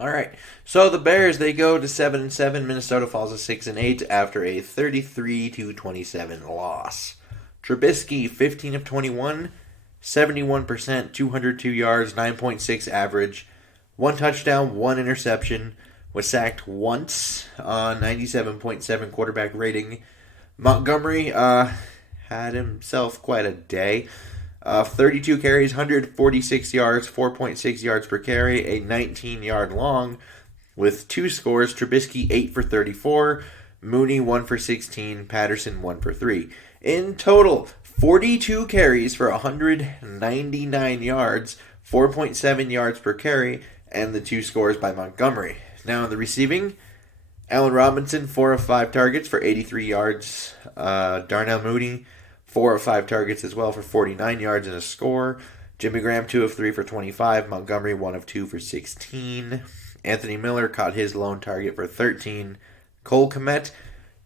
All right. So the Bears they go to 7-7. Minnesota falls to 6-8 after a 33-27 loss. Trubisky 15 of 21, 71%, 202 yards, 9.6 average, one touchdown, one interception. Was sacked once on 97.7 quarterback rating. Montgomery had himself quite a day. 32 carries, 146 yards, 4.6 yards per carry, a 19-yard long with two scores. Trubisky 8 for 34, Mooney 1 for 16, Patterson 1 for 3. In total, 42 carries for 199 yards, 4.7 yards per carry, and the two scores by Montgomery. Now in the receiving, Allen Robinson 4 of 5 targets for 83 yards. Darnell Mooney 4 of 5 targets as well for 49 yards and a score. Jimmy Graham 2 of 3 for 25. Montgomery 1 of 2 for 16. Anthony Miller caught his lone target for 13. Cole Kmet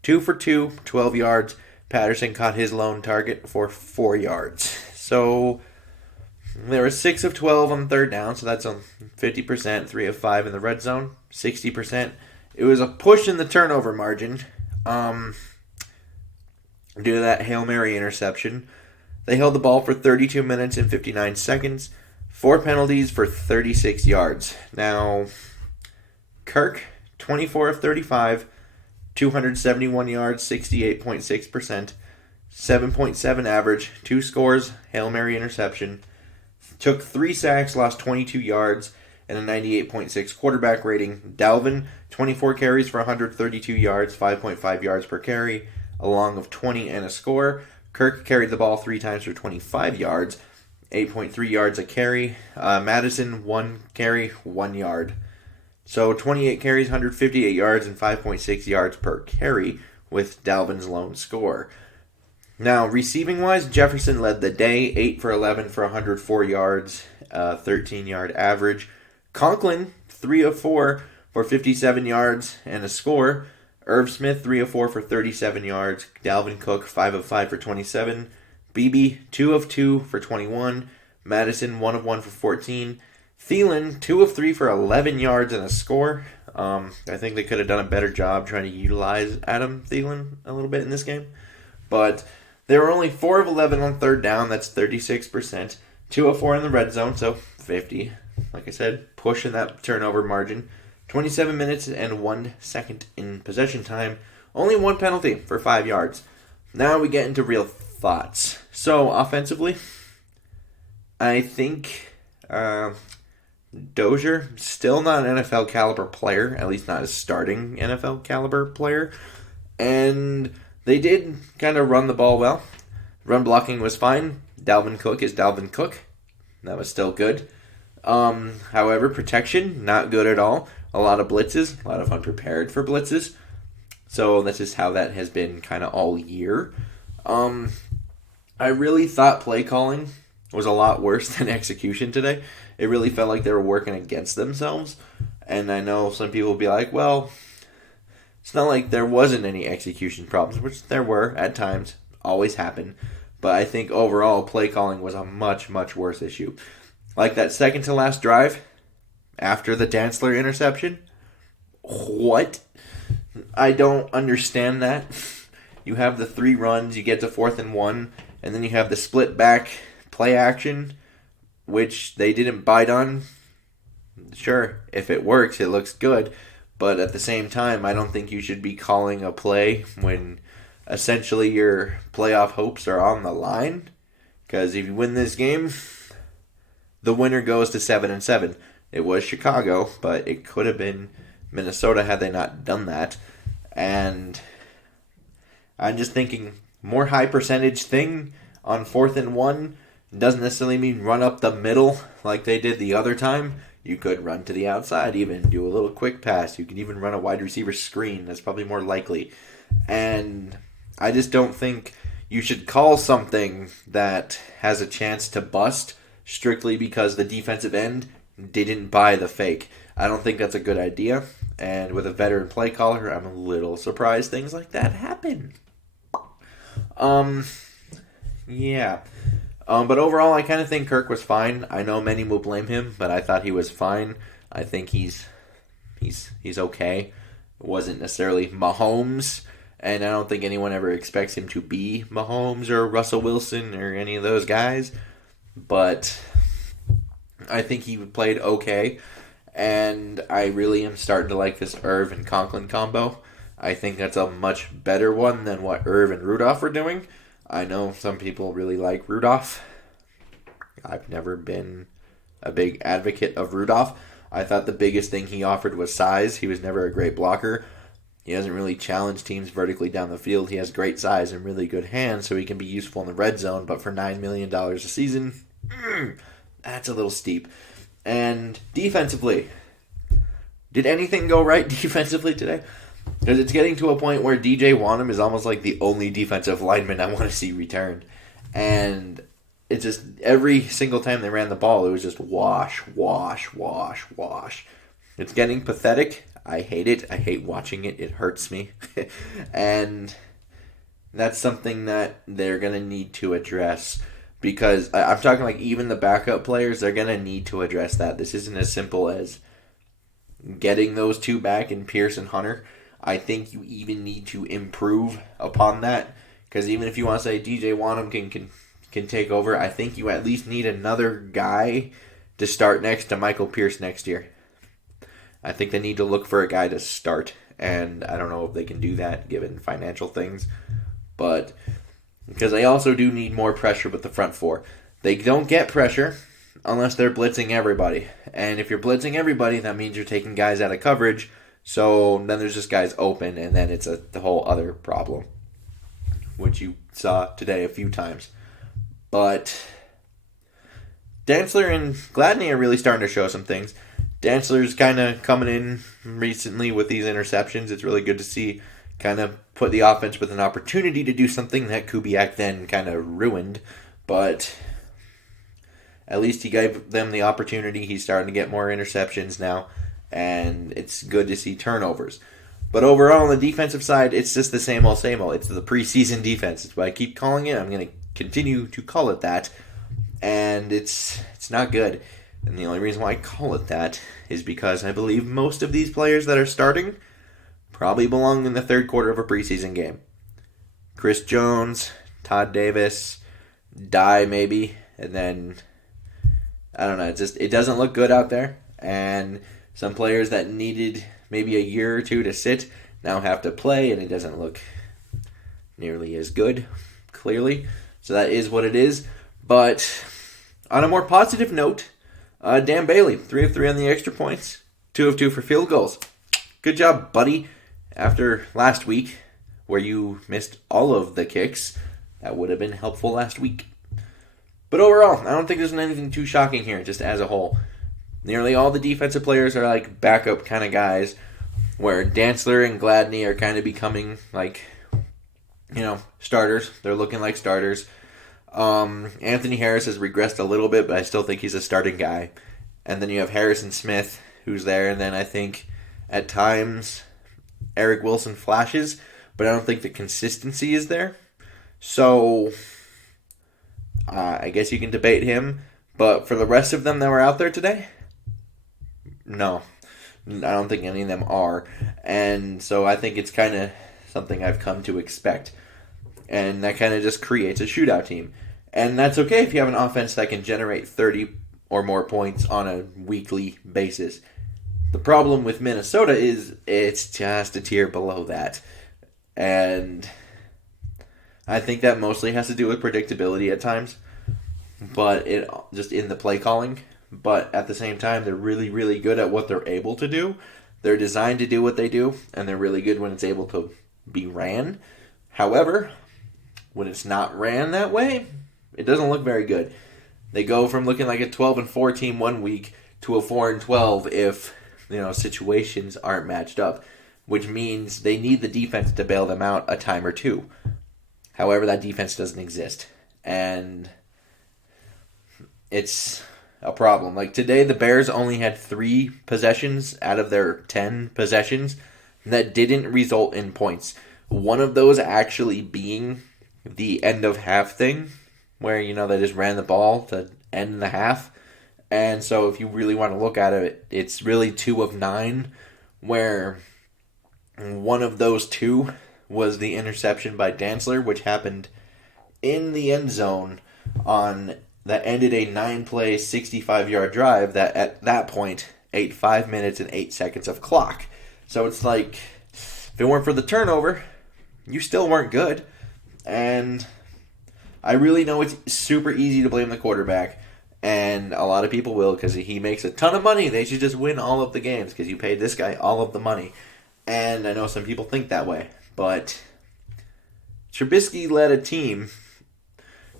2 for 2, 12 yards. Patterson caught his lone target for 4 yards. So there were 6 of 12 on third down, so that's a 50%, 3 of 5 in the red zone, 60%. It was a push in the turnover margin due to that Hail Mary interception. They held the ball for 32 minutes and 59 seconds, 4 penalties for 36 yards. Now, Kirk, 24 of 35, 271 yards, 68.6%, 7.7 average, 2 scores, Hail Mary interception. Took 3 sacks, lost 22 yards, and a 98.6 quarterback rating. Dalvin, 24 carries for 132 yards, 5.5 yards per carry, a long of 20 and a score. Kirk carried the ball 3 times for 25 yards, 8.3 yards a carry. Madison, 1 carry, 1 yard. So 28 carries, 158 yards, and 5.6 yards per carry with Dalvin's lone score. Now, receiving-wise, Jefferson led the day, 8 for 11 for 104 yards, 13-yard average. Conklin, 3 of 4 for 57 yards and a score. Irv Smith, 3 of 4 for 37 yards. Dalvin Cook, 5 of 5 for 27. Beebe, 2 of 2 for 21. Madison, 1 of 1 for 14. Thielen, 2 of 3 for 11 yards and a score. I think they could have done a better job trying to utilize Adam Thielen a little bit in this game. But they were only 4 of 11 on third down. That's 36%. 2 of 4 in the red zone, so 50. Like I said, pushing that turnover margin. 27 minutes and 1 second in possession time. Only 1 penalty for 5 yards. Now we get into real thoughts. So, offensively, I think Dozier, still not an NFL caliber player, at least not a starting NFL caliber player. And they did kind of run the ball well. Run blocking was fine. Dalvin Cook is Dalvin Cook. That was still good. However, protection, not good at all. A lot of blitzes, a lot of unprepared for blitzes. So this is how that has been kind of all year. I really thought play calling was a lot worse than execution today. It really felt like they were working against themselves. And I know some people will be like, well, it's not like there wasn't any execution problems, which there were at times, always happen. But I think overall play calling was a much, much worse issue. Like that second to last drive after the Dantzler interception. What? I don't understand that. You have the 3 runs, you get to 4th and 1, and then you have the split back play action, which they didn't bite on. Sure, if it works, it looks good. But at the same time, I don't think you should be calling a play when essentially your playoff hopes are on the line. Because if you win this game, the winner goes to 7-7. It was Chicago, but it could have been Minnesota had they not done that. And I'm just thinking more high percentage thing on 4th and 1 doesn't necessarily mean run up the middle like they did the other time. You could run to the outside even, do a little quick pass. You could even run a wide receiver screen. That's probably more likely. And I just don't think you should call something that has a chance to bust strictly because the defensive end didn't buy the fake. I don't think that's a good idea. And with a veteran play caller, I'm a little surprised things like that happen. Yeah. But overall, I kind of think Kirk was fine. I know many will blame him, but I thought he was fine. I think he's He's okay. It wasn't necessarily Mahomes, and I don't think anyone ever expects him to be Mahomes or Russell Wilson or any of those guys. But I think he played okay, and I really am starting to like this Irv and Conklin combo. I think that's a much better one than what Irv and Rudolph are doing. I know some people really like Rudolph. I've never been a big advocate of Rudolph. I thought the biggest thing he offered was size. He was never a great blocker. He doesn't really challenge teams vertically down the field. He has great size and really good hands, so he can be useful in the red zone. But for $9 million a season, that's a little steep. And defensively, did anything go right defensively today? Because it's getting to a point where DJ Wanham is almost like the only defensive lineman I want to see returned. And it's just every single time they ran the ball, it was just wash, wash, wash, wash. It's getting pathetic. I hate it. I hate watching it. It hurts me. And that's something that they're going to need to address. Because I'm talking like even the backup players, they're going to need to address that. This isn't as simple as getting those two back in Pierce and Hunter. I think you even need to improve upon that. Because even if you want to say DJ Wanham can take over, I think you at least need another guy to start next to Michael Pierce next year. I think they need to look for a guy to start. And I don't know if they can do that given financial things. But because they also do need more pressure with the front four. They don't get pressure unless they're blitzing everybody. And if you're blitzing everybody, that means you're taking guys out of coverage. So then there's just guys open, and then it's the whole other problem, which you saw today a few times. But Dantzler and Gladney are really starting to show some things. Dantzler's kind of coming in recently with these interceptions. It's really good to see kind of put the offense with an opportunity to do something that Kubiak then kind of ruined. But at least he gave them the opportunity. He's starting to get more interceptions now. And it's good to see turnovers. But overall, on the defensive side, it's just the same old, same old. It's the preseason defense. It's what I keep calling it. I'm going to continue to call it that. And it's not good. And the only reason why I call it that is because I believe most of these players that are starting probably belong in the third quarter of a preseason game. Chris Jones, Todd Davis, Dye maybe, and then, I don't know, it doesn't look good out there. And some players that needed maybe a year or two to sit now have to play, and it doesn't look nearly as good, clearly. So that is what it is. But on a more positive note, Dan Bailey, 3 of 3 on the extra points, 2 of 2 for field goals. Good job, buddy. After last week, where you missed all of the kicks, that would have been helpful last week. But overall, I don't think there's anything too shocking here, just as a whole. Nearly all the defensive players are like backup kind of guys, where Dantzler and Gladney are kind of becoming like, starters. They're looking like starters. Anthony Harris has regressed a little bit, but I still think he's a starting guy. And then you have Harrison Smith, who's there, and then I think at times Eric Wilson flashes, but I don't think the consistency is there. So I guess you can debate him, but for the rest of them that were out there today, no, I don't think any of them are. And so I think it's kind of something I've come to expect. And that kind of just creates a shootout team. And that's okay if you have an offense that can generate 30 or more points on a weekly basis. The problem with Minnesota is it's just a tier below that. And I think that mostly has to do with predictability at times. But it just in the play calling. But at the same time, they're really, really good at what they're able to do. They're designed to do what they do, and they're really good when it's able to be ran. However, when it's not ran that way, it doesn't look very good. They go from looking like a 12-4 team one week to a 4-12 if situations aren't matched up, which means they need the defense to bail them out a time or two. However, that defense doesn't exist, and it's a problem. Like today, the Bears only had 3 possessions out of their 10 possessions that didn't result in points. One of those actually being the end of half thing, where they just ran the ball to end the half. And so if you really want to look at it, it's really 2 of 9 where one of those two was the interception by Dantzler, which happened in the end zone that ended a 9-play, 65-yard drive that at that point ate 5 minutes and 8 seconds of clock. So it's like, if it weren't for the turnover, you still weren't good. And I really know it's super easy to blame the quarterback, and a lot of people will because he makes a ton of money. They should just win all of the games because you paid this guy all of the money. And I know some people think that way, but Trubisky led a team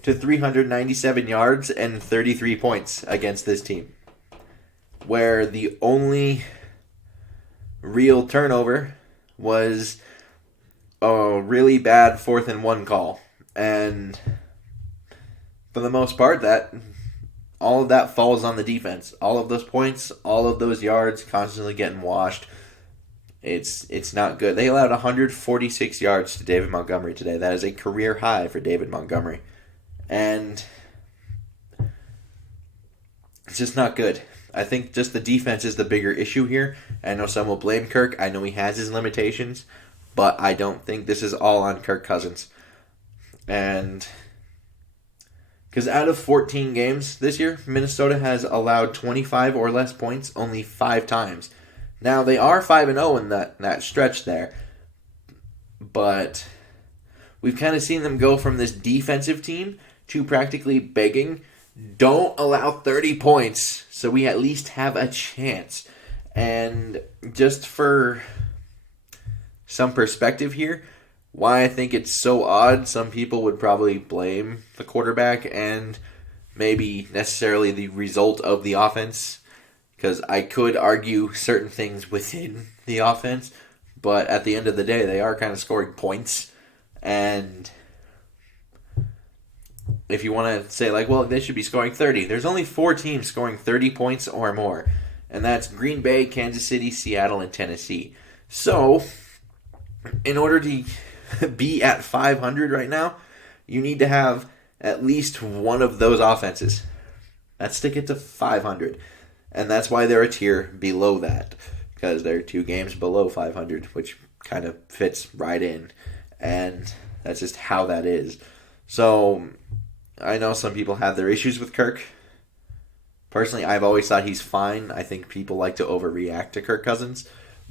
to 397 yards and 33 points against this team, where the only real turnover was a really bad 4th and 1 call. And for the most part, all of that falls on the defense. All of those points, all of those yards constantly getting washed. It's not good. They allowed 146 yards to David Montgomery today. That is a career high for David Montgomery. And it's just not good. I think just the defense is the bigger issue here. I know some will blame Kirk. I know he has his limitations. But I don't think this is all on Kirk Cousins. And because out of 14 games this year, Minnesota has allowed 25 or less points only 5 times. Now, they are 5-0 in that stretch there. But we've kind of seen them go from this defensive team to practically begging, don't allow 30 points so we at least have a chance. And just for some perspective here, why I think it's so odd, some people would probably blame the quarterback and maybe necessarily the result of the offense, because I could argue certain things within the offense, but at the end of the day, they are kind of scoring points. And if you want to say, like, well, they should be scoring 30, there's only 4 teams scoring 30 points or more, and that's Green Bay, Kansas City, Seattle, and Tennessee. So, in order to be at 500 right now, you need to have at least one of those offenses. That's to get to 500. And that's why they're a tier below that, because they're 2 games below 500, which kind of fits right in. And that's just how that is. So, I know some people have their issues with Kirk. Personally, I've always thought he's fine. I think people like to overreact to Kirk Cousins,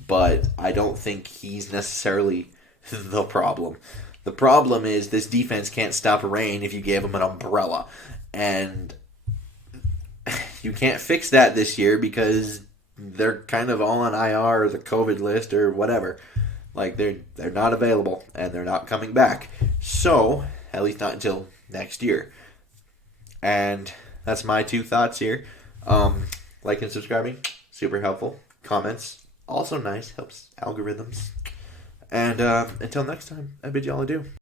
but I don't think he's necessarily the problem. The problem is this defense can't stop rain if you gave them an umbrella. And you can't fix that this year because they're kind of all on IR or the COVID list or whatever. Like, they're not available and they're not coming back. So, at least not until next year. And that's my 2 thoughts here. Like and subscribing, super helpful. Comments, also nice, helps algorithms. And until next time, I bid you all adieu.